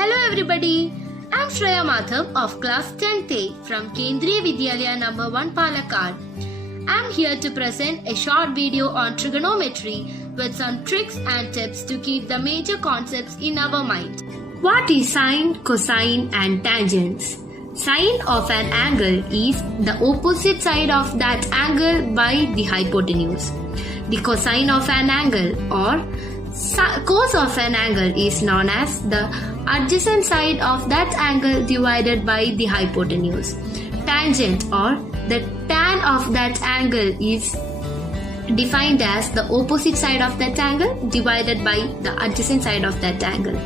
Hello everybody, I am Shreya Madhav of class 10th A from Kendriya Vidyalaya number 1 Palakkad. I am here to present a short video on trigonometry with some tricks and tips to keep the major concepts in our mind. What is sine, cosine and tangents? Sine of an angle is the opposite side of that angle by the hypotenuse. The cosine of an angle or cos of an angle is known as the adjacent side of that angle divided by the hypotenuse. Tangent or the tan of that angle is defined as the opposite side of that angle divided by the adjacent side of that angle.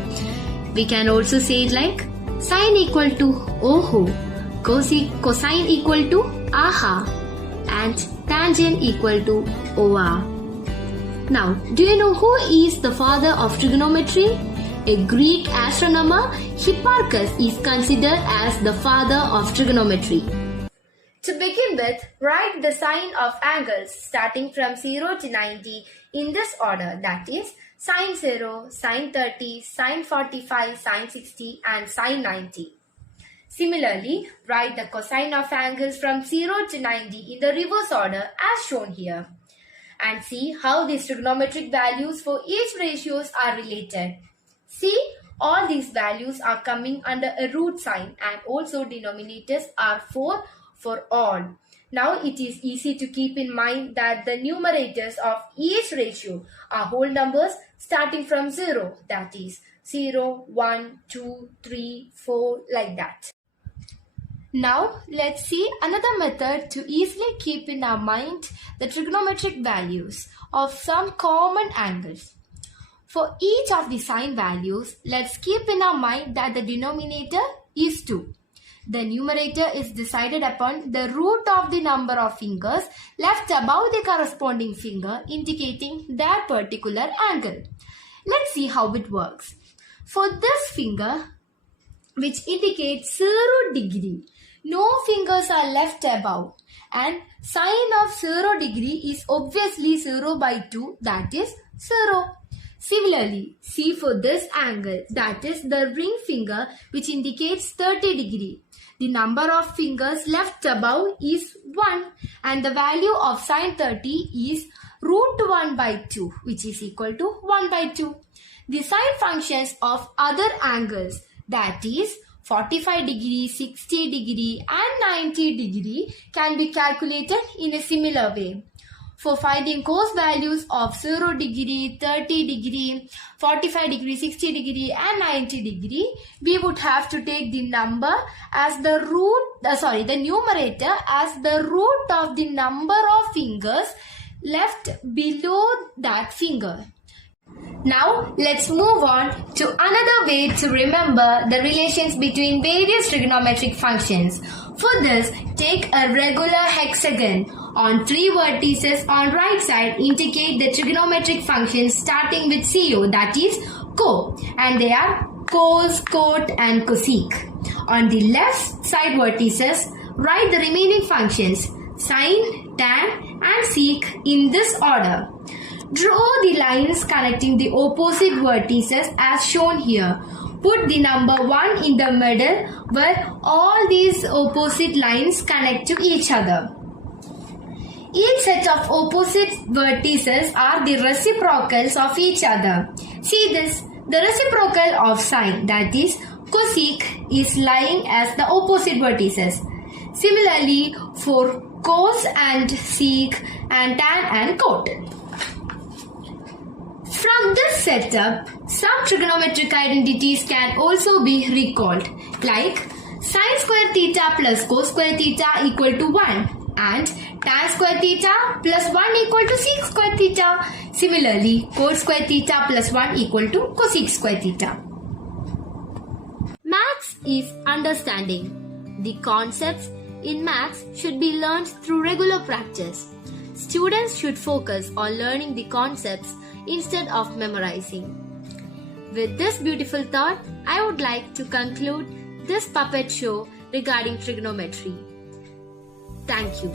We can also say it like sine equal to oho, cosine equal to aha, and tangent equal to oa. Now, do you know who is the father of trigonometry? A Greek astronomer, Hipparchus, is considered as the father of trigonometry. To begin with, write the sine of angles starting from 0 to 90 in this order, that is, sine 0, sine 30, sine 45, sine 60 and sine 90. Similarly, write the cosine of angles from 0 to 90 in the reverse order as shown here. And see how these trigonometric values for each ratios are related. See, all these values are coming under a root sign and also denominators are 4 for all. Now it is easy to keep in mind that the numerators of each ratio are whole numbers starting from 0, that is 0, 1, 2, 3, 4 like that. Now let's see another method to easily keep in our mind the trigonometric values of some common angles. For each of the sine values, let's keep in our mind that the denominator is 2. The numerator is decided upon the root of the number of fingers left above the corresponding finger indicating that particular angle. Let's see how it works. For this finger, which indicates 0 degree, no fingers are left above and sine of 0 degree is obviously 0 by 2, that is 0. Similarly, see for this angle, that is the ring finger which indicates 30 degree. The number of fingers left above is 1 and the value of sine 30 is root 1 by 2 which is equal to 1 by 2. The sine functions of other angles, that is 45 degree, 60 degree and 90 degree can be calculated in a similar way. For finding cos values of 0 degree, 30 degree, 45 degree, 60 degree and 90 degree, we would have to take the number as the numerator as the root of the number of fingers left below that finger. Now, let's move on to another way to remember the relations between various trigonometric functions. For this, take a regular hexagon. On 3 vertices on right side indicate the trigonometric functions starting with CO, that is co, and they are cos, cot and cosec. On the left side vertices, write the remaining functions sine, tan and sec in this order. Draw the lines connecting the opposite vertices as shown here. Put the number 1 in the middle where all these opposite lines connect to each other. Each set of opposite vertices are the reciprocals of each other. See this, the reciprocal of sine, that is cosec, is lying as the opposite vertices. Similarly for cos and sec and tan and cot. From this setup, some trigonometric identities can also be recalled, like sine square theta plus cos square theta equal to 1 and tan square theta plus 1 equal to sec square theta. Similarly, cot square theta plus 1 equal to cosec square theta. Maths is understanding. The concepts in maths should be learned through regular practice. Students should focus on learning the concepts instead of memorizing. With this beautiful thought, I would like to conclude this puppet show regarding trigonometry. Thank you.